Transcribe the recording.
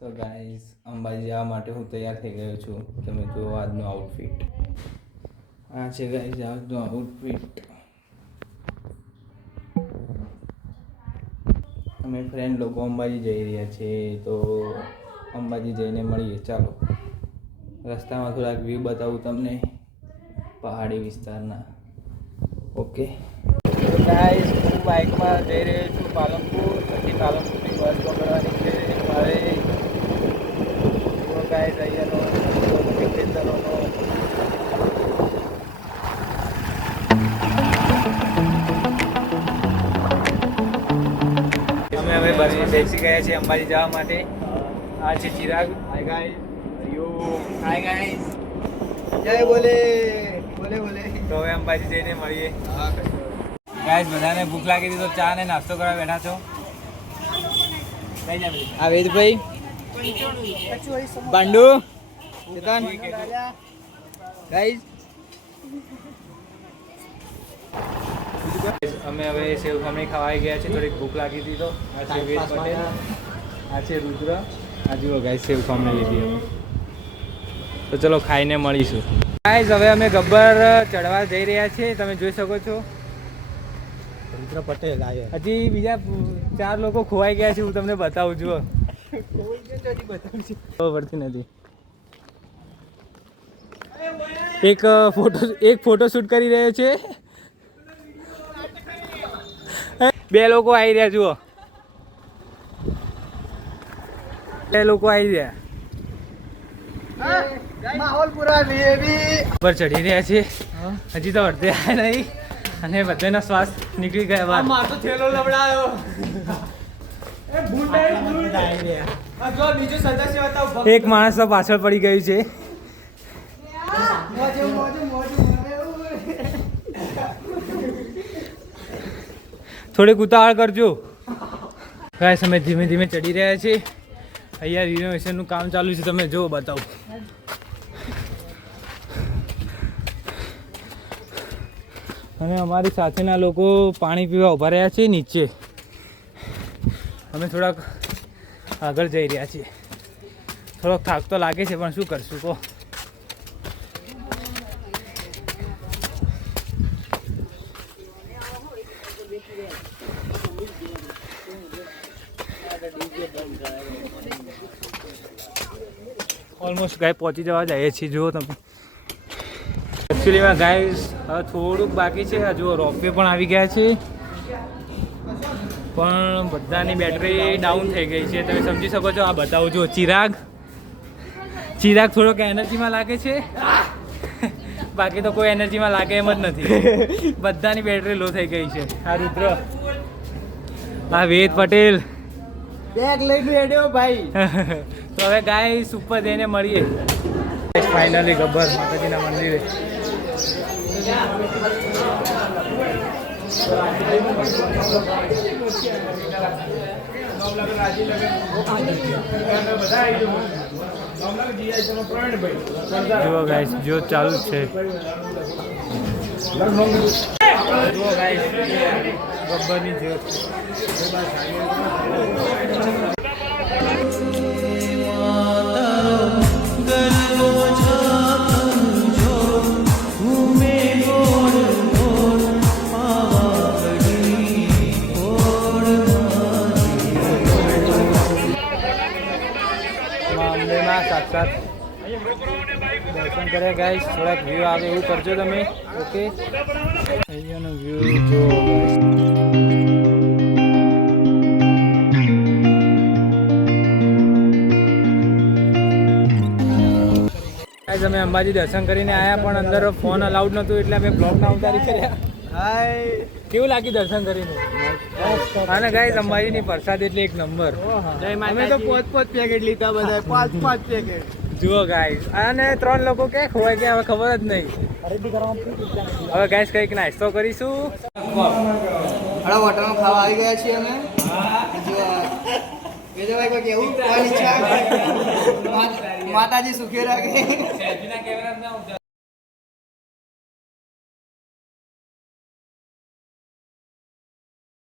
તો ગાઈસ અંબાજી જવા માટે હું તૈયાર થઈ ગયો છું. તમે જુઓ આજનો આઉટફિટ. આ છે ગાઈસ આજનો આઉટફિટ. અમે ફ્રેન્ડ લોકો અંબાજી જઈ રહ્યા છે, તો અંબાજી જઈને મળીએ. ચાલો, રસ્તામાં થોડાક વ્યૂ બતાવું તમને પહાડી વિસ્તારના. ઓકે તો ગાઈસ હું બાઇકમાં જઈ રહ્યો છું પાલનપુર. પછી પાલનપુરની બસ પકડવાની છે મારે. ગાઈસ અહીંયાનો ખેતરોનો અમે બસમાં બેસી ગયા છીએ અંબાજી જવા માટે. આ છે Chirag. Hi guys. Hi guys. જય બોલે બોલે બોલે. તો હવે અંબાજી જઈને મળીએ. હા ગાઈસ, બધાને ભૂખ લાગી હતી તો ચા ને નાસ્તો કરવા બેઠા છો. આ વેદભાઈ, બાંડુ, ચેતન, ગાઈસ. અમે હવે સેવ ખમણી ખવાઈ ગયા છે. થોડીક ભૂખ લાગી હતી તો આ છે વેદ પટેલ, આ છે રુદ્ર. આ જુઓ ગાઈસ, સેવ ખમણી લીધી અમે. તો ચલો ખાઈને મળીશું. ગાઈસ હવે અમે ગબ્બર ચડવા જઈ રહ્યા છીએ. તમે જોઈ શકો છો રુદ્ર પટેલ આવ્યો. હજી બીજા 4 લોકો ખોવાઈ ગયા છે. હું તમને બતાવું છું. પડતી નથી. એક ફોટો શૂટ કરી રહ્યો છે. 2 લોકો આવી રહ્યા. જુઓ, 2 લોકો આવી રહ્યા. માહોલ પૂરા પર ચડી રહ્યા છે. હજી તો અડધે આવ્યા નહીં અને બધાના શ્વાસ નીકળી ગયા બાદ મારો થેલો લવડાયો. એક માણસ તો પાછળ પડી ગયું છે. થોડીક ઉતાવળ કરજો ગાઈસ. અમે ધીમે ધીમે ચડી રહ્યા છીએ. અહીંયા રિનોવેશનનું કામ ચાલુ છે. તમે જો બતાવું. અને અમારી સાથેના લોકો પાણી પીવા ઊભા રહ્યા છે નીચે. અમે થોડાક આગળ જઈ રહ્યા છીએ. થોડોક થાક તો લાગે છે, પણ શું કરશું કહો. ઓલમોસ્ટ ગાય પહોંચી જવા જઈએ છીએ. જુઓ તમે. એકચ્યુઅલીમાં ગાઈસ હવે થોડુંક બાકી છે. જુઓ રોપવે પણ આવી ગયા છે, પણ બધાની બેટરી ડાઉન થઈ ગઈ છે. તમે સમજી શકો છો. આ બતાવું છું. ચિરાગ થોડોક એનર્જીમાં લાગે છે, બાકી તો કોઈ એનર્જીમાં લાગે એમ જ નથી. બધાની બેટરી લો થઈ ગઈ છે. આ રુદ્ર, આ વેદ પટેલ બેગ લઈને હેડ્યો ભાઈ. તો હવે ગાઈસ ઉપર જઈને મળીએ. ફાઇનલી ગબ્બર માતાજીના મંદિરે. જુઓ ગાઈસ, જો ચાલુ છે. જુઓ ગાઈસ, ગબ્બરની જ્યોત. સાક્ષાત દર્શન કરે ગાઈસ. થોડાક વ્યૂ આવે એવું કરજો તમે. ઓકે, અહીંયાનો વ્યૂ જો ગાઈસ. અમે અંબાજી દર્શન કરીને આવ્યા, પણ અંદર ફોન અલાઉડ નહોતું એટલે અમે બ્લોગ ના ઉતારી કર્યા. હાય, કેવું લાગ્યું દર્શન કરીને? અને ગાઈસ અંબાજીની પ્રસાદ એટલે એક નંબર. અમે તો 5 પેકેટ લીધા બધા. 5 પેકેટ. જુઓ ગાઈસ, અને 3 લોકો ક્યાં ખોવાય ગયા હવે ખબર જ નહીં. હવે ગાઈસ કંઈક નાસ્તો કરીશું. હોટલમાં ખાવા આવી ગયા છીએ અમે. માતાજી સુખી રાખે.